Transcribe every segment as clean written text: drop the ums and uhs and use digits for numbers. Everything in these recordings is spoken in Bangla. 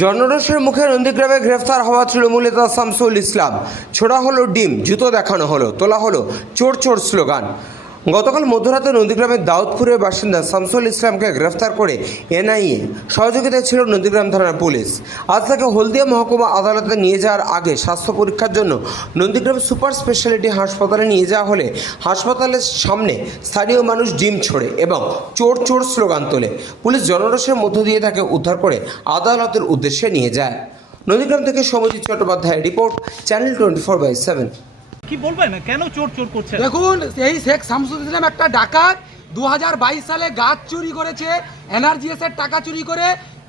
জনরোষের মুখে নন্দীগ্রামে গ্রেফতার হওয়া তৃণমূল নেতা শামসুল ইসলাম। ছোড়া হলো ডিম, জুতো দেখানো হলো, তোলা হলো চোর চোর স্লোগান। গতকাল মধ্যরাতে নন্দীগ্রামের দাউদপুরের বাসিন্দা শামসুল ইসলামকে গ্রেফতার করে এনআইএ সহযোগিতায় ছিল নন্দীগ্রাম থানার পুলিশ। আজ তাকে হলদিয়া মহকুমা আদালতে নিয়ে যাওয়ার আগে স্বাস্থ্য পরীক্ষার জন্য নন্দীগ্রাম সুপার স্পেশালিটি হাসপাতালে নিয়ে যাওয়া হলে হাসপাতালের সামনে স্থানীয় মানুষ ডিম ছোড়ে এবং চোর চোর স্লোগান তোলে। পুলিশ জনরোষের মধ্য দিয়ে তাকে উদ্ধার করে আদালতের উদ্দেশ্যে নিয়ে যায়। নন্দীগ্রাম থেকে সৌম্যজিৎ চট্টোপাধ্যায়ের রিপোর্ট, চ্যানেল 24/7। কি বলবেন কেন চোর চোর করছে? দেখুন, এই শেখ শামসুল ইসলাম একটা ডাকাত 2022 সালে গাছ চুরি করেছে, এনআরজিএস এর টাকা চুরি করে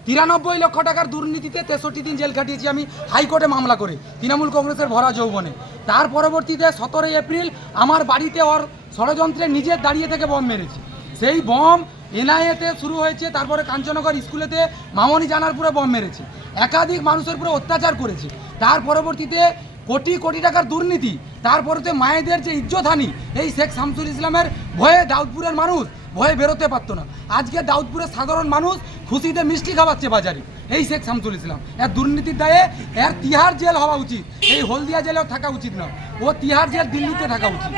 93 লক্ষ টাকার দুর্নীতিতে 63 দিন জেল কাটিয়েছি আমি হাইকোর্টে মামলা করে তৃণমূল কংগ্রেসের ভরা যৌবনে। তার পরবর্তীতে 17 এপ্রিল আমার বাড়িতে ওর ষড়যন্ত্রে নিজের দাঁড়িয়ে থেকে বম মেরেছে। সেই বম এনআইএতে শুরু হয়েছে, তারপরে কাঞ্চননগর স্কুলেতে মামনি জানারপুরে বম মেরেছে, একাধিক মানুষের উপরে অত্যাচার করেছে। তার পরবর্তীতে কোটি কোটি টাকার দুর্নীতি, তারপরেতে মায়েদের যে ইজ্জতহানি, এই শেখ শামসুল ইসলামের ভয়ে দাউদপুরের মানুষ ভয়ে বেরোতে পারতো না। আজকে দাউদপুরের সাধারণ মানুষ খুশিতে মিষ্টি খাওয়াচ্ছে বাজারে। এই শেখ শামসুল ইসলাম এর দুর্নীতির দায়ে এর তিহার জেল হওয়া উচিত, এই হলদিয়া জেলেও থাকা উচিত না, ও তিহার জেল দিল্লিতে থাকা উচিত।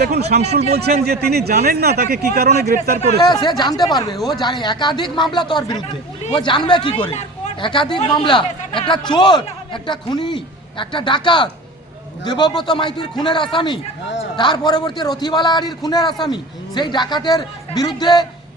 দেখুন, শামসুল বলছেন যে তিনি জানেন না তাকে কি কারণে গ্রেফতার করেছে। সে জানতে পারবে, ও জানে একাধিক মামলা তোর বিরুদ্ধে, ও জানবে কি করে একাধিক মামলা। একটা চোর, একটা খুনি, একটা ডাকাত, দেবব্রত মাইতির খুনের আসামি, তার পরবর্তী রথিবালা আড়ির খুনের আসামি, সেই ডাকাতের বিরুদ্ধে